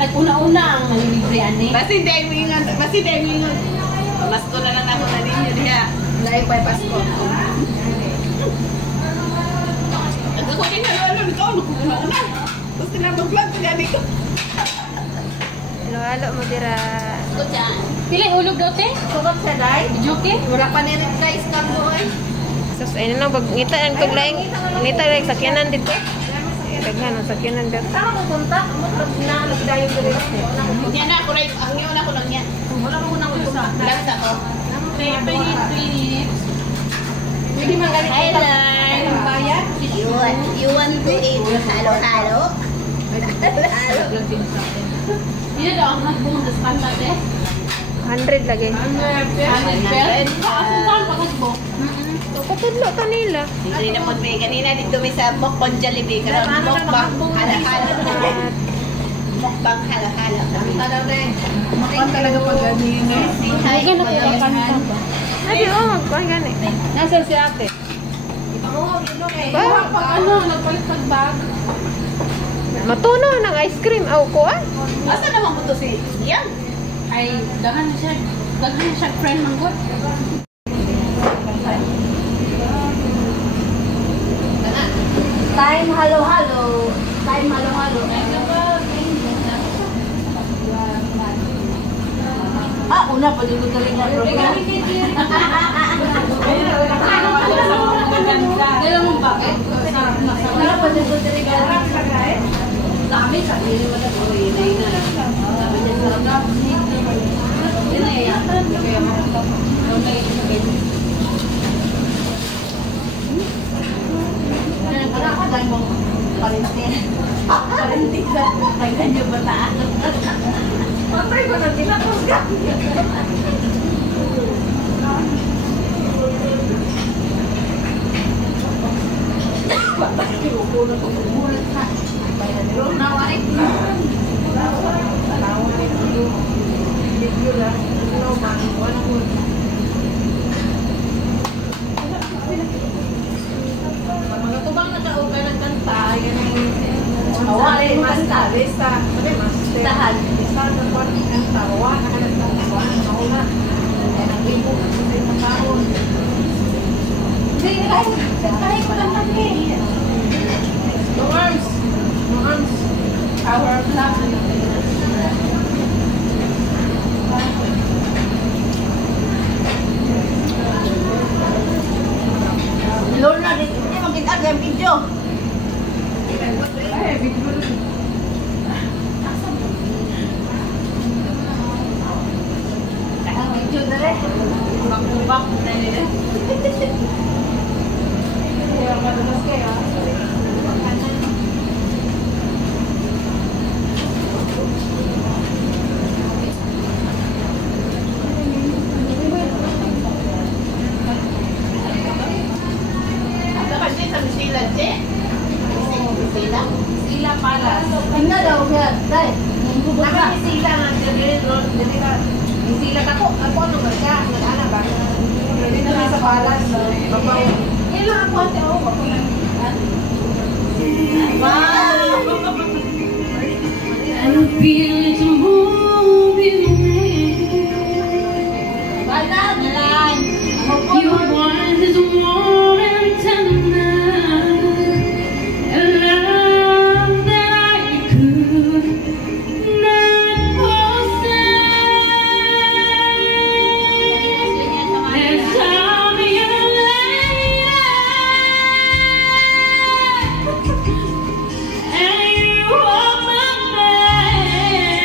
nag-una-una ang nalilibrihan eh. Basta hindi ay mingon. Basta hindi ay mingon. Pamasko na lang ako na ninyo diya. Dahil pa Pasko. Ako din halo-halo. Ikaw, nagkuna-una. Basta na mag-vlog. Gani ko. Halo-halo mo dira. Pili ulog daw te? Sugap siya day? Joke? Wala pa nila guys kam doon. Sus, ayun na, ngita ang paglaing. Ngita lang sakyanan dito. Daghan ang sakyanan dito. Saan mo punta? Na nagdayo ko rin. Yan na ako rin. Ang yun ako lang yan. Wala mo nang usa. Lasa ko. Pwede magaling. Hi, Lan. Bayad? You want to eat halo-halo? Halo-halo. Hindi daw ang nagbungas sa pante. 100 lagi. 100. Saan pagkasbo? Patudlo ka nila. Hindi na po may kanina dito may sa Mukbang Jollibee. Karoon mukbang halo-halo. Mukbang halo-halo. Tanaw na eh. Makon talaga pag ganyan eh. Hi, Ay, oo, magkuhan gani. Nasaan si ate? Pag ano, nagpalit pag bag. Matuno ng ice cream. Aw ko ah. Asa naman po to si Ian? Ay, daghan na siya friend ng good. Time halo-halo. Time halo-halo. Ah, una pa din ko talaga program. Dala mo ba? Una pa din ko talaga. Dami sa dili mo na ko inay na. Dami din sa program. Inay ya. Kaya mo okay sabihin. Para ka dahil mo parintin. Parintin sa pagkan yung bataan. Patay ko na tinapos ka. Patay ko po na kumulat ka. Bayan nyo na wari. Tawarin nyo. Video lang. Ito lang. Walang mo. Mga tubang naka-open ng kanta. Yan ang awarin mo kanta. Lista. Tahan. Lista ng kwarting kanta. Awarin na kanta. Awarin na una. Yan ang ibo. Kasi matahon. Hindi, kahit ko lang kami. No arms. No arms. Our flag. Lord na dito. Hindi makita ang video. Ay, video. Ang video na rin. Bak-bak na rin. Kaya madalas kayo. Sila pala. Tingnan daw yan. Dahil. Nakamisila nga dyan. Sila ka po. Ako ano ba siya? Nag-ana ba? Dito na sa palas. Ilang ako ate ako. Wow! I'm feeling to move you Banalan! You want this warm and tender a love that I could not possess. There's time in your life, and you are my man.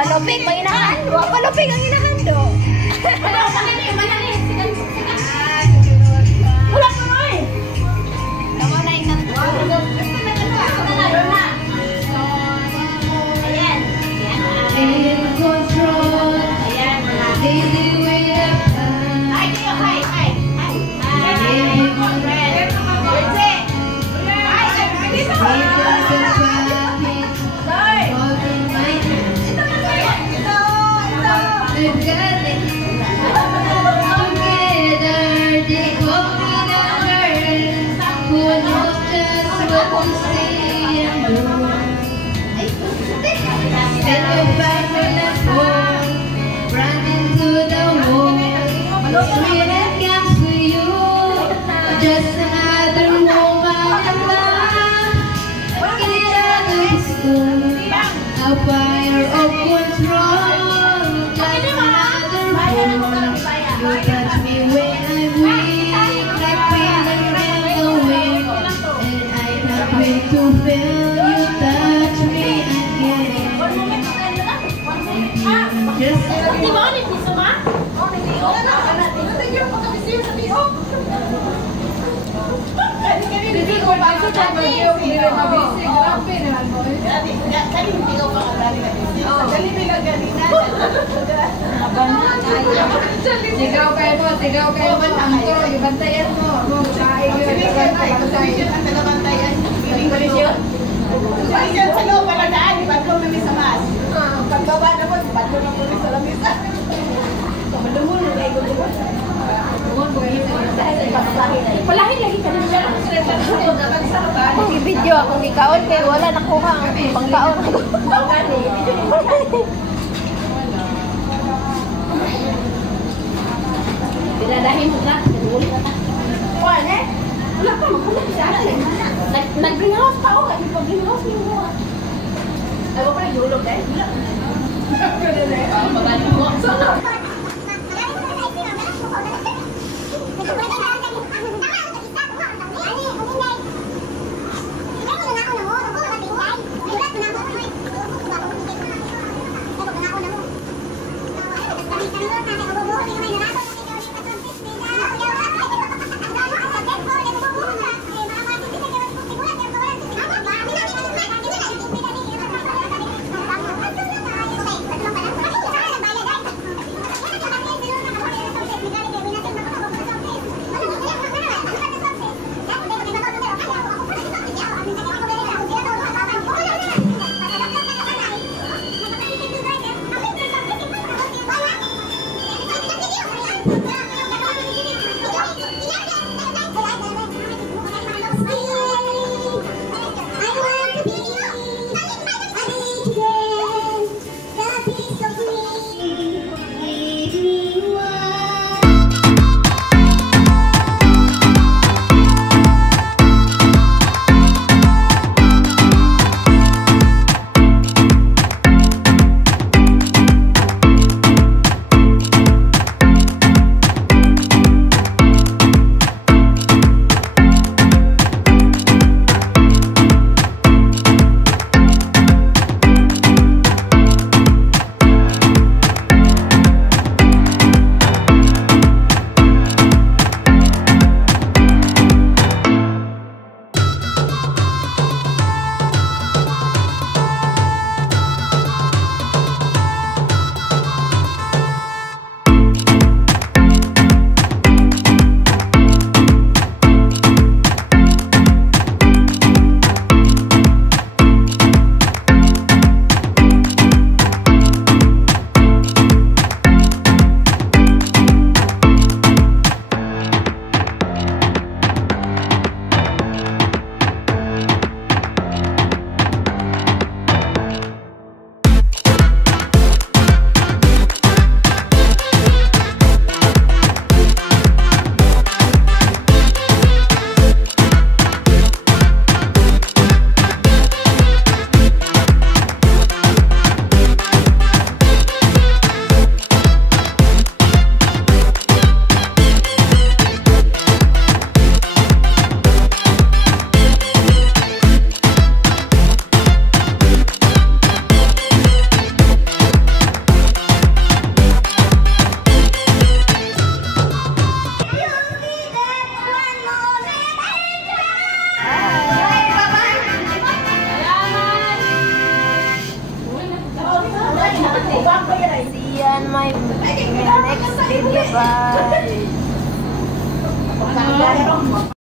Palupig, may inahan. Palupig ang inahan do. Wala ka mo eh. Tama na yung kanto. Ayan. In control. Ayan. Daily way of time. Hi, Tio. Hi. Hi. Just another woman in love. Get out of the storm. A fire of control. Just another woman. You touch me when I'm weak, like feeling in the wind. And I'm happy to feel you touch me again. Just sigaw kayo mo, tanto, ibantayan mo. Kain yun, Sa loob pa lang daan, ibatlong na may samas. Pagbaba na po, ibatlong na po sa lamisa. Malumulong na ikaw diba? Palahin lagi ka na siya. Mag-video ako ni Kaon kaya wala nakuha ang pangkaon. Pinadahin mo na. Wala eh. Wala ka, magkulat siya. Nag-bring house pa ako. Nag-bring house yung mga. Ay, wala pa nag-ulog eh. Wala. Magano mo. See you on my next video. Bye.